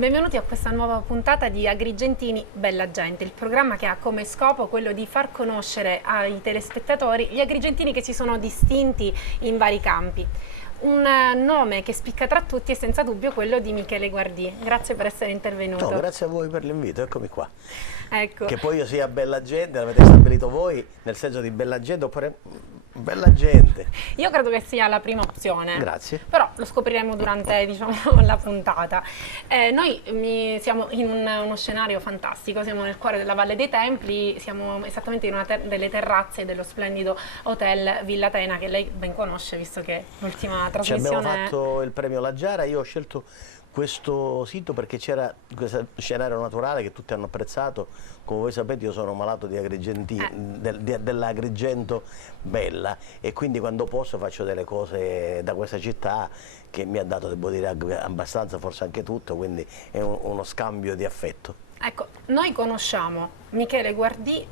Benvenuti a questa nuova puntata di Agrigentini Bella Gente, il programma che ha come scopo quello di far conoscere ai telespettatori gli agrigentini che si sono distinti in vari campi. Un nome che spicca tra tutti è senza dubbio quello di Michele Guardì. Grazie per essere intervenuto. No, grazie a voi per l'invito, eccomi qua. Ecco. Che poi io sia bella gente, l'avete stabilito voi, nel senso di bella gente oppure bella gente? Io credo che sia la prima opzione. Grazie. Però lo scopriremo durante, diciamo, la puntata. Noi siamo in uno scenario fantastico, siamo nel cuore della Valle dei Templi, siamo esattamente in una delle terrazze dello splendido hotel Villa Tena, che lei ben conosce, visto che l'ultima trasmissione... Abbiamo fatto il premio La Giara, io ho scelto questo sito perché c'era questo scenario naturale che tutti hanno apprezzato. Come voi sapete io sono malato di dell'Agrigento bella, e quindi quando posso faccio delle cose da questa città che mi ha dato, devo dire, abbastanza, forse anche tutto, quindi è uno scambio di affetto. Ecco, noi conosciamo Michele Guardì,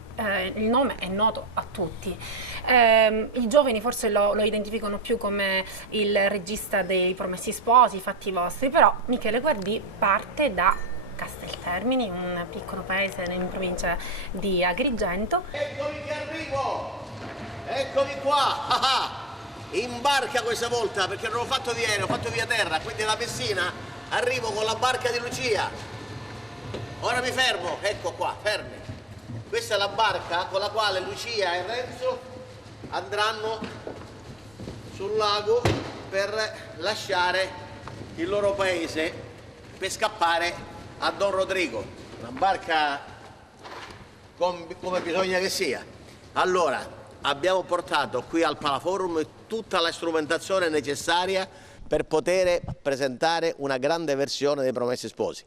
il nome è noto a tutti, i giovani forse lo identificano più come il regista dei Promessi Sposi, Fatti Vostri, però Michele Guardì parte da Casteltermini, un piccolo paese in provincia di Agrigento. Eccomi che arrivo! Eccomi qua! In barca questa volta, perché non ho fatto di aereo, ho fatto via terra, quindi da Messina arrivo con la barca di Lucia. Ora mi fermo, ecco qua, fermi. Questa è la barca con la quale Lucia e Renzo andranno sul lago per lasciare il loro paese, per scappare a Don Rodrigo. Una barca come bisogna che sia. Allora, abbiamo portato qui al Palaforum tutta la strumentazione necessaria per poter presentare una grande versione dei Promessi Sposi.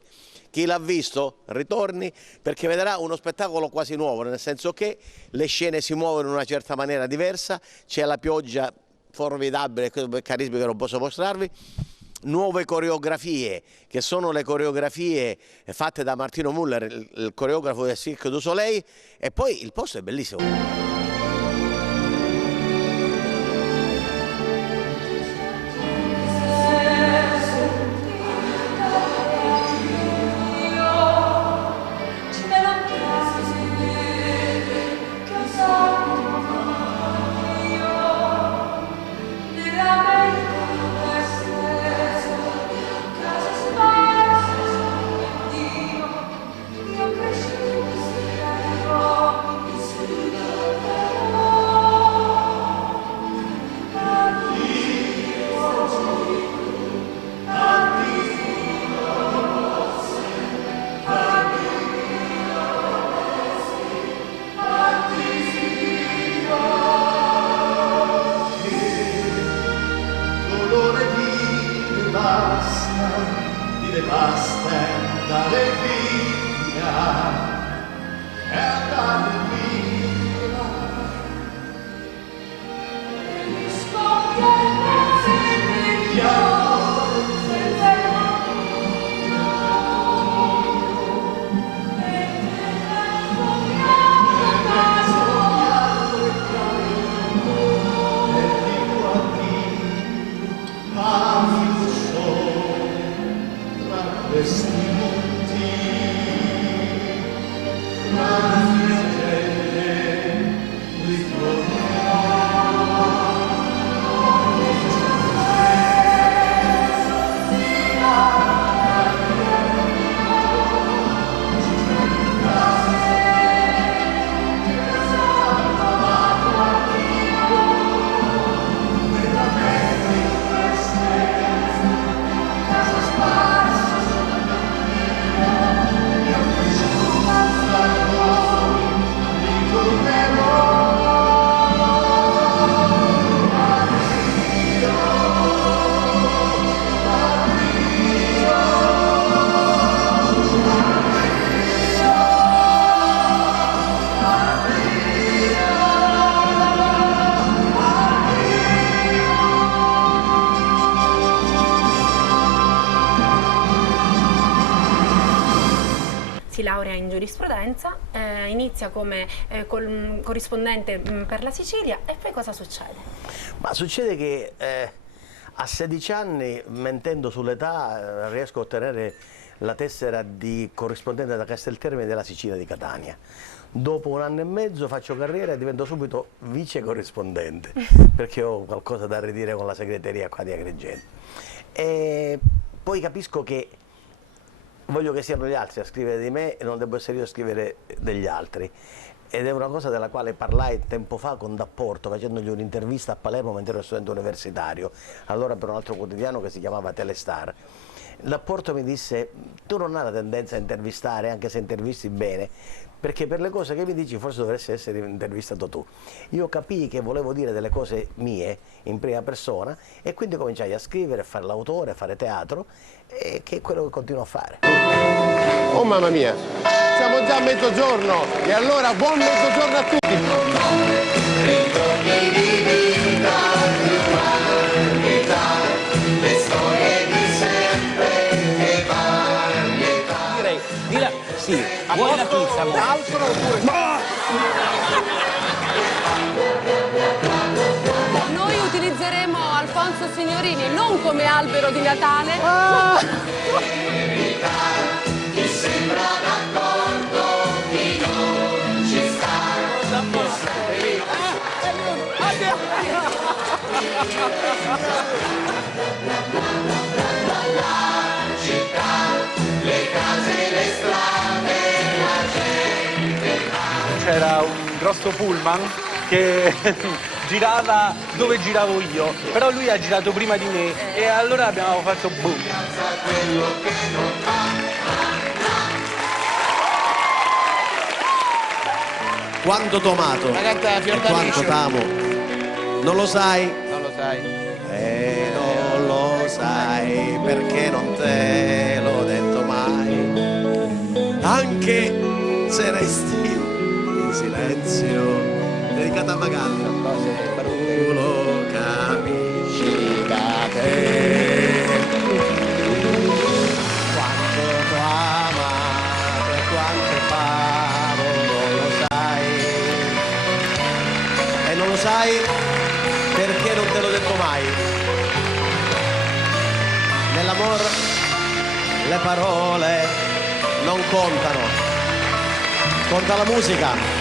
Chi l'ha visto ritorni, perché vedrà uno spettacolo quasi nuovo, nel senso che le scene si muovono in una certa maniera diversa, c'è la pioggia formidabile, carismi che non posso mostrarvi, nuove coreografie, che sono le coreografie fatte da Martino Muller, il coreografo del Cirque du Soleil, e poi il posto è bellissimo. Si laurea in giurisprudenza, inizia come corrispondente per la Sicilia, e poi cosa succede? Ma succede che a 16 anni, mentendo sull'età, riesco a ottenere la tessera di corrispondente da Casteltermine della Sicilia di Catania. Dopo 1 anno e mezzo faccio carriera e divento subito vice corrispondente perché ho qualcosa da ridire con la segreteria qua di Agrigento. E poi capisco che voglio che siano gli altri a scrivere di me e non devo essere io a scrivere degli altri. Ed è una cosa della quale parlai tempo fa con D'Apporto, facendogli un'intervista a Palermo mentre ero studente universitario, allora per un altro quotidiano che si chiamava Telestar. D'Apporto mi disse: tu non hai la tendenza a intervistare, anche se intervisti bene, perché per le cose che mi dici forse dovresti essere intervistato tu. Io capii che volevo dire delle cose mie in prima persona e quindi cominciai a scrivere, a fare l'autore, a fare teatro, e che è quello che continuo a fare. Oh mamma mia, siamo già a mezzogiorno e allora buon mezzogiorno a tutti. Direi, sì, vuoi la pizza? Altro oppure... Noi utilizzeremo Alfonso Signorini non come albero di Natale. C'era un grosso pullman che girava dove giravo io, però lui ha girato prima di me e allora abbiamo fatto boom. Quanto t'ho amato e quanto t'amo, non lo sai? Non lo sai. Non lo sai perché non te l'ho detto mai, anche se resti in silenzio. Dedicata a Magallo. Tu lo capisci da te. Quanto t'ho amato e quanto favo, non lo sai. E non lo sai perché non te l'ho detto mai. Nell'amor le parole non contano, conta la musica.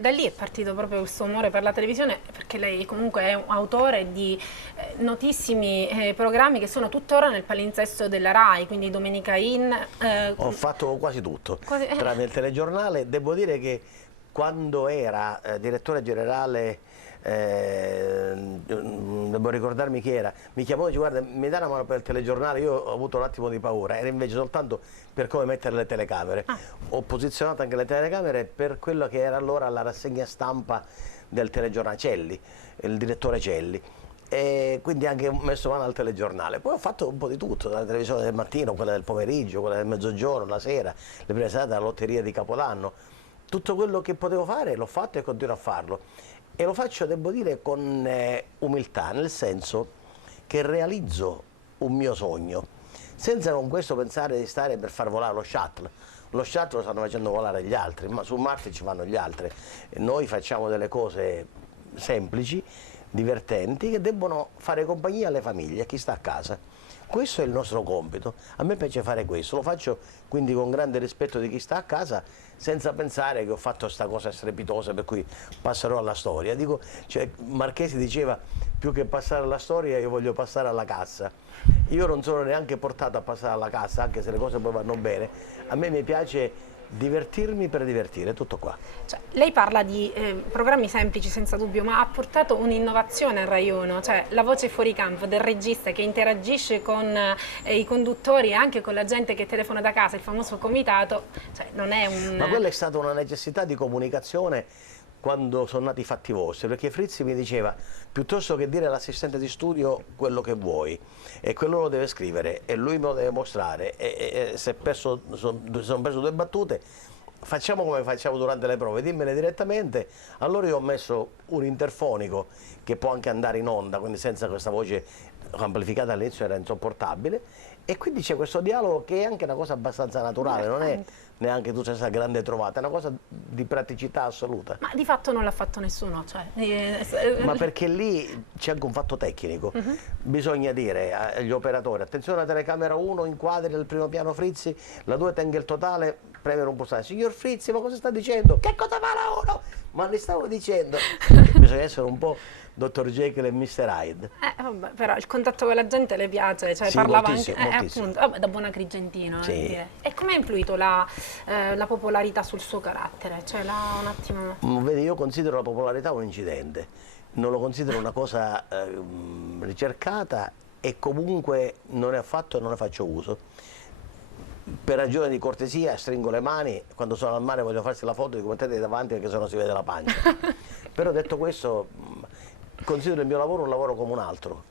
Da lì è partito proprio questo amore per la televisione, perché lei comunque è un autore di notissimi programmi che sono tuttora nel palinsesto della RAI, quindi Domenica In. Ho fatto quasi tutto, Quasi- tranne il telegiornale. Devo dire che quando era direttore generale, devo ricordarmi chi era, mi chiamò e dice: guarda, mi dai una mano per il telegiornale. Io ho avuto un attimo di paura, era invece soltanto per come mettere le telecamere. Ho posizionato anche le telecamere per quello che era allora la rassegna stampa del telegiornale, Celli, il direttore Celli. E quindi anche ho messo mano al telegiornale. Poi ho fatto un po' di tutto, dalla televisione del mattino, quella del pomeriggio, quella del mezzogiorno, la sera, le prime serate, la lotteria di Capodanno. Tutto quello che potevo fare l'ho fatto e continuo a farlo. E lo faccio, devo dire, con umiltà, nel senso che realizzo un mio sogno, senza con questo pensare di stare per far volare lo shuttle. Lo shuttle lo stanno facendo volare gli altri, ma su Marte ci vanno gli altri. E noi facciamo delle cose semplici, divertenti, che debbono fare compagnia alle famiglie, a chi sta a casa. Questo è il nostro compito. A me piace fare questo, lo faccio quindi con grande rispetto di chi sta a casa, senza pensare che ho fatto questa cosa strepitosa per cui passerò alla storia. Dico, cioè, Marchesi diceva: più che passare alla storia io voglio passare alla cassa. Io non sono neanche portato a passare alla cassa, anche se le cose poi vanno bene. A me mi piace divertirmi per divertire, tutto qua. Cioè, lei parla di programmi semplici senza dubbio, ma ha portato un'innovazione a Rai 1, cioè la voce fuori campo del regista che interagisce con i conduttori e anche con la gente che telefona da casa, il famoso comitato, cioè non è un... Ma quella è stata una necessità di comunicazione quando sono nati i fatti vostri, perché Frizzi mi diceva: piuttosto che dire all'assistente di studio quello che vuoi, e quello lo deve scrivere e lui me lo deve mostrare, e se sono perso 2 battute, facciamo come facciamo durante le prove, dimmele direttamente. Allora io ho messo un interfonico che può anche andare in onda, quindi senza questa voce amplificata all'inizio era insopportabile, e quindi c'è questo dialogo che è anche una cosa abbastanza naturale, non è neanche tu questa grande trovata, è una cosa di praticità assoluta. Ma di fatto non l'ha fatto nessuno, cioè, Ma perché lì c'è anche un fatto tecnico, bisogna dire agli operatori, attenzione alla telecamera 1, inquadri nel primo piano Frizzi, la 2 tenga il totale, premere un pulsante. Signor Frizzi, ma cosa sta dicendo? Che cosa fa la 1? Ma ne stavo dicendo. Bisogna essere un po' Dr. Jekyll e Mr. Hyde. Vabbè, però il contatto con la gente le piace, cioè Sì, parlava moltissimo, anche, moltissimo. appunto, vabbè, da buon agrigentino. Sì. Dire. E come ha influito la popolarità sul suo carattere? Cioè, un attimo... Vedi, io considero la popolarità un incidente, non lo considero una cosa ricercata e comunque non ne ho fatto e non ne faccio uso. Per ragione di cortesia stringo le mani, quando sono al mare voglio farsi la foto, dico mettete davanti perché sennò si vede la pancia. Però detto questo, considero il mio lavoro un lavoro come un altro.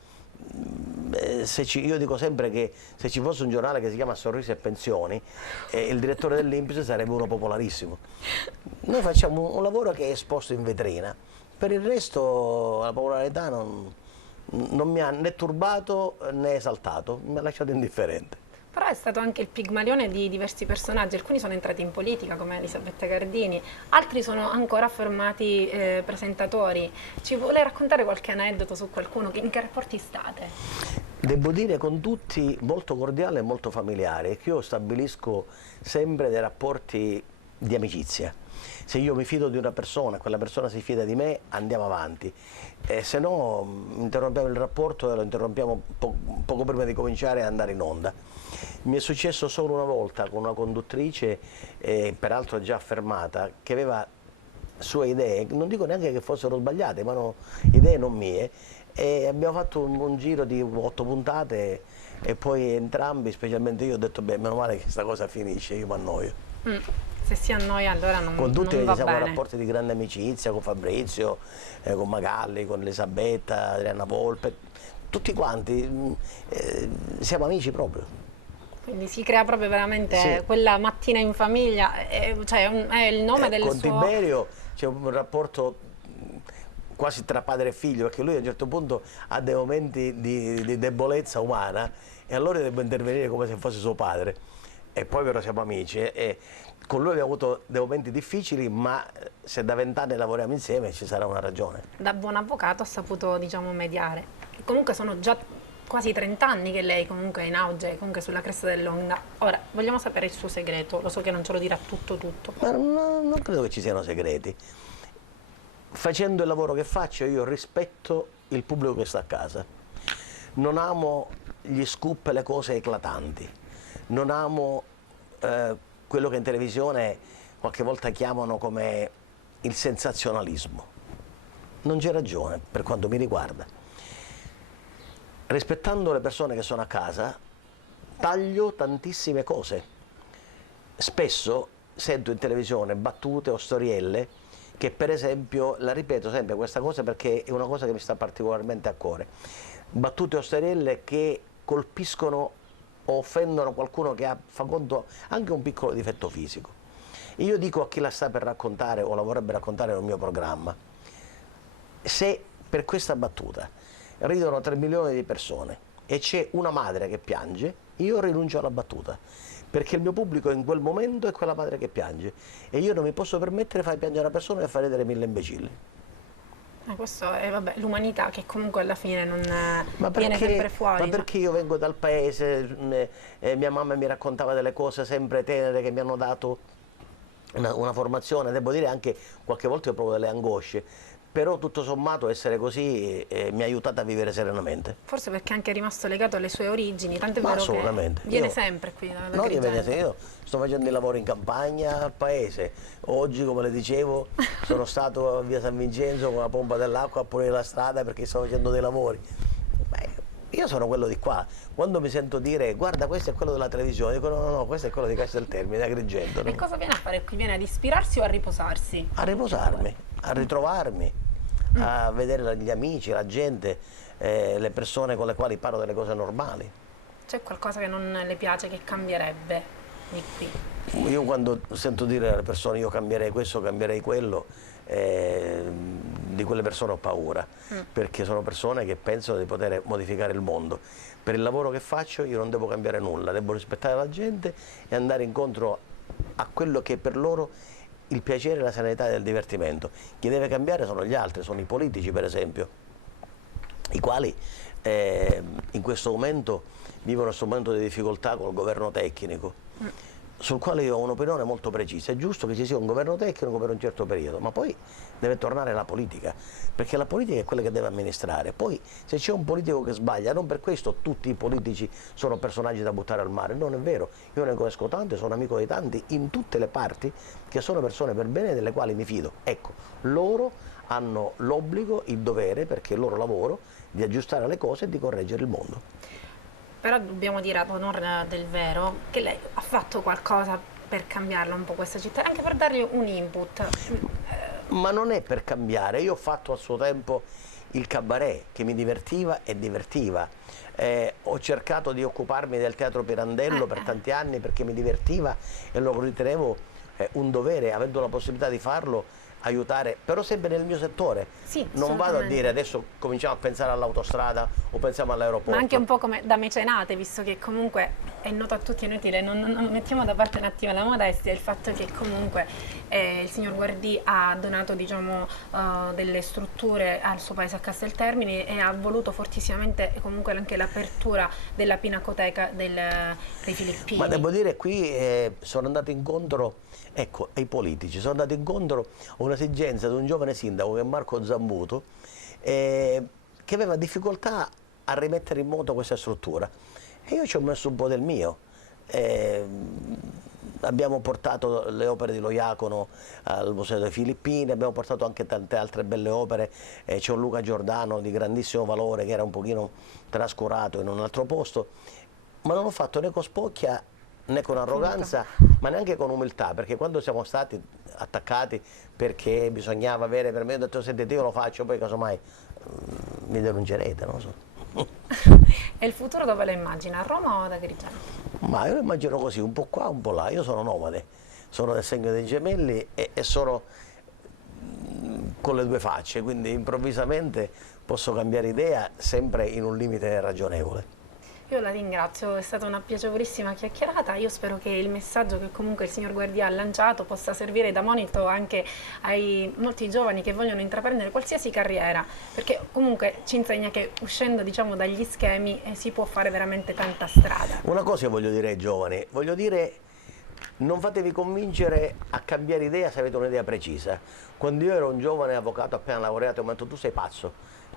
Io dico sempre che se ci fosse un giornale che si chiama Sorrisi e Pensioni, il direttore dell'Inps sarebbe uno popolarissimo. Noi facciamo un lavoro che è esposto in vetrina, per il resto la popolarità non mi ha né turbato né esaltato, mi ha lasciato indifferente. Però è stato anche il pigmalione di diversi personaggi, alcuni sono entrati in politica come Elisabetta Gardini, altri sono ancora affermati presentatori. Ci vuole raccontare qualche aneddoto su qualcuno? In che rapporti state? Devo dire con tutti molto cordiale e molto familiare, e che io stabilisco sempre dei rapporti di amicizia. Se io mi fido di una persona, quella persona si fida di me, andiamo avanti. Se no interrompiamo il rapporto e lo interrompiamo poco prima di cominciare ad andare in onda. Mi è successo solo una volta con una conduttrice, peraltro già affermata, che aveva sue idee, non dico neanche che fossero sbagliate, ma idee non mie, e abbiamo fatto un giro di 8 puntate e poi entrambi, specialmente io, ho detto beh, meno male che questa cosa finisce, io mi annoio. Se si annoia allora non va bene. Con tutti siamo rapporti di grande amicizia, con Fabrizio, con Magalli, con Elisabetta, Adriana Volpe, tutti quanti, siamo amici proprio. Quindi si crea proprio veramente Sì. quella mattina in famiglia, cioè è il nome del con suo... Tiberio c'è un rapporto quasi tra padre e figlio, perché lui a un certo punto ha dei momenti di debolezza umana e allora devo intervenire come se fosse suo padre. E poi però siamo amici e con lui abbiamo avuto dei momenti difficili, ma se da 20 anni lavoriamo insieme ci sarà una ragione. Da buon avvocato ha saputo, diciamo, mediare. Comunque sono già quasi 30 anni che lei comunque è in auge, comunque sulla cresta dell'onda. Ora, vogliamo sapere il suo segreto, lo so che non ce lo dirà tutto. Ma non credo che ci siano segreti. Facendo il lavoro che faccio io rispetto il pubblico che sta a casa. Non amo gli scoop e le cose eclatanti. Non amo quello che in televisione qualche volta chiamano come il sensazionalismo. Non c'è ragione per quanto mi riguarda. Rispettando le persone che sono a casa, taglio tantissime cose. Spesso sento in televisione battute o storielle che per esempio, la ripeto sempre questa cosa perché è una cosa che mi sta particolarmente a cuore, battute o storielle che colpiscono o offendono qualcuno che fa conto anche un piccolo difetto fisico. Io dico a chi la sta per raccontare o la vorrebbe raccontare nel mio programma, se per questa battuta ridono 3 milioni di persone e c'è una madre che piange, io rinuncio alla battuta, perché il mio pubblico in quel momento è quella madre che piange e io non mi posso permettere di far piangere una persona e far ridere 1000 imbecilli. Questo è l'umanità che comunque alla fine non viene sempre fuori. Ma perché io vengo dal paese, mia mamma mi raccontava delle cose sempre tenere che mi hanno dato una formazione, devo dire anche qualche volta io provo delle angosce, però tutto sommato essere così mi ha aiutato a vivere serenamente. Forse perché è anche rimasto legato alle sue origini, tant'è vero che viene sempre qui da No, io sto facendo il lavoro in campagna al paese, oggi come le dicevo sono stato a via San Vincenzo con la pompa dell'acqua a pulire la strada perché sto facendo dei lavori. Io sono quello di qua, quando mi sento dire guarda questo è quello della televisione, dico no, questo è quello di Casteltermine, Agrigento. E cosa viene a fare qui? Viene ad ispirarsi o a riposarsi? A riposarmi, a ritrovarmi, a vedere gli amici, la gente, le persone con le quali parlo delle cose normali. C'è qualcosa che non le piace, che cambierebbe di qui? Io quando sento dire alle persone io cambierei questo, cambierei quello, di quelle persone ho paura, perché sono persone che pensano di poter modificare il mondo. Per il lavoro che faccio io non devo cambiare nulla, devo rispettare la gente e andare incontro a quello che per loro il piacere e la serenità del divertimento. Chi deve cambiare sono gli altri, sono i politici per esempio, i quali in questo momento vivono questo momento di difficoltà con il governo tecnico, sul quale io ho un'opinione molto precisa. È giusto che ci sia un governo tecnico per un certo periodo, ma poi deve tornare la politica, perché la politica è quella che deve amministrare. Poi se c'è un politico che sbaglia, non per questo tutti i politici sono personaggi da buttare al mare, non è vero. Io ne conosco tanti, sono amico di tanti in tutte le parti, che sono persone per bene delle quali mi fido. Ecco, loro hanno l'obbligo, il dovere, perché è il loro lavoro, di aggiustare le cose e di correggere il mondo. Però dobbiamo dire ad onore del vero che lei ha fatto qualcosa per cambiarla un po' questa città, anche per dargli un input. Ma non è per cambiare, io ho fatto a suo tempo il cabaret che mi divertiva e divertiva, ho cercato di occuparmi del teatro Pirandello per tanti anni perché mi divertiva e lo ritenevo un dovere, avendo la possibilità di farlo, aiutare, però sempre nel mio settore. Sì, non vado a dire adesso cominciamo a pensare all'autostrada o pensiamo all'aeroporto. Ma anche un po' come da mecenate, visto che comunque è noto a tutti, è inutile, non mettiamo da parte un attimo la modestia, il fatto che comunque il signor Guardì ha donato, diciamo, delle strutture al suo paese, a Casteltermini, e ha voluto fortissimamente comunque anche l'apertura della pinacoteca dei Filippini. Ma devo dire qui sono andato incontro, ecco, ai politici, sono andato incontro a un'esigenza di un giovane sindaco che è Marco Zambuto, che aveva difficoltà a rimettere in moto questa struttura, e io ci ho messo un po' del mio. Abbiamo portato le opere di Lojacono al Museo dei Filippini, abbiamo portato anche tante altre belle opere, c'è un Luca Giordano di grandissimo valore che era un pochino trascurato in un altro posto, ma non ho fatto né con spocchia né con arroganza, ma neanche con umiltà, perché quando siamo stati attaccati perché bisognava avere, per me ho detto sentite io lo faccio, poi casomai mi denuncerete, non lo so. E il futuro dove lo immagina? A Roma o ad Agrigento? Ma io lo immagino così, un po' qua, un po' là. Io sono nomade, sono del segno dei gemelli e sono con le due facce, quindi improvvisamente posso cambiare idea sempre in un limite ragionevole. Io la ringrazio, è stata una piacevolissima chiacchierata. Io spero che il messaggio che comunque il signor Guardì ha lanciato possa servire da monito anche ai molti giovani che vogliono intraprendere qualsiasi carriera, perché comunque ci insegna che uscendo, diciamo, dagli schemi si può fare veramente tanta strada. Una cosa voglio dire ai giovani, voglio dire, non fatevi convincere a cambiare idea se avete un'idea precisa. Quando io ero un giovane avvocato appena laureato, mi hanno detto tu sei pazzo,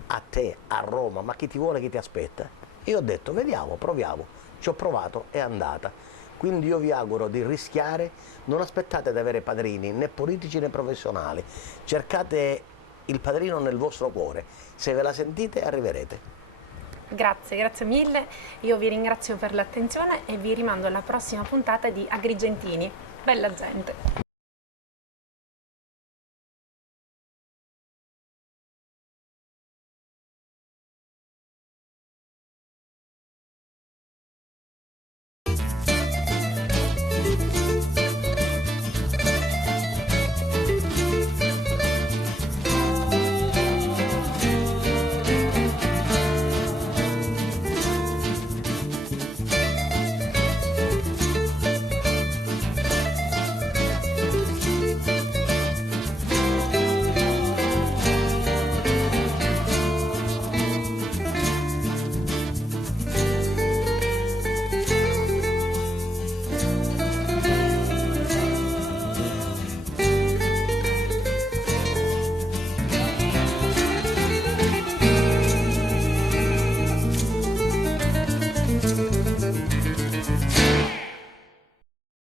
a te, a Roma, ma chi ti vuole, chi ti aspetta? Io ho detto vediamo, proviamo, ci ho provato, è andata. Quindi io vi auguro di rischiare, non aspettate di avere padrini né politici né professionali, cercate il padrino nel vostro cuore, se ve la sentite arriverete. Grazie, grazie mille, io vi ringrazio per l'attenzione e vi rimando alla prossima puntata di Agrigentini. Bella gente!